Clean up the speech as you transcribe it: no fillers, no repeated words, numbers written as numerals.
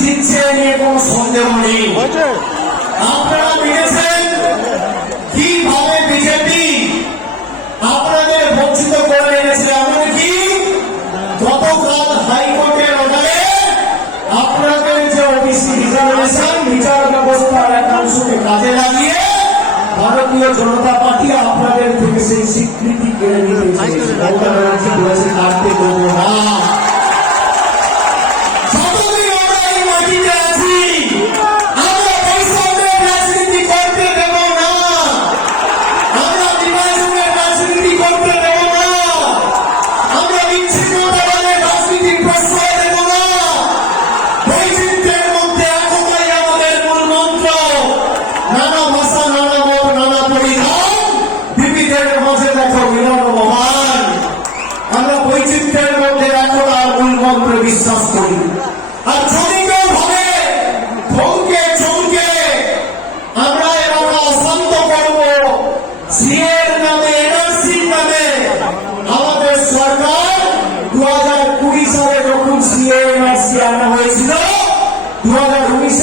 জিতছে নিয়ে কোনো সন্দেহ নেই। আপনারা দেখেছেন কিভাবে বিজেপি আপনাদের বঞ্চিত করে এনেছে। এমনকি গতকাল হাইকোর্টের অর্ডারে আপনাদের যে ওবিসি রিজার্ভেশন বিচার ব্যবস্থার একাংশকে কাজে লাগিয়ে ভারতীয় জনতা পার্টি আপনাদের থেকে সেই স্বীকৃতি কেড়ে নিতে চেয়েছে। মমতা ব্যানার্জি বলেছে কাটতে দেবো না। যতদিন আমরা এই মাটিতে আছি আমরা বৈষম্যের রাজনীতি করতে দেব না, আমরা বিভাজনের রাজনীতি করতে দেব না, আমরা বিচ্ছিন্নতাবাদের রাজনীতির প্রশ্রয় দেব না। বৈচিত্র্যের মধ্যে একতাই আমাদের মূল মন্ত্র। নানা ভাষা, নানা মত, নানা পরিধান, বিবিধের মাঝে দেখো মিলন মহান। আমরা বৈচিত্র্যের মধ্যে একতার মূল মন্ত্রে বিশ্বাস করি। আর যদি কেউ ভাবে ধমকে চমকে আমরা এলাকা অশান্ত করব সিএর নামে, এনআরসির নামে, আমাদের সরকার 2020 সালে যখন সিএ এনআরসি আনা হয়েছিল 2019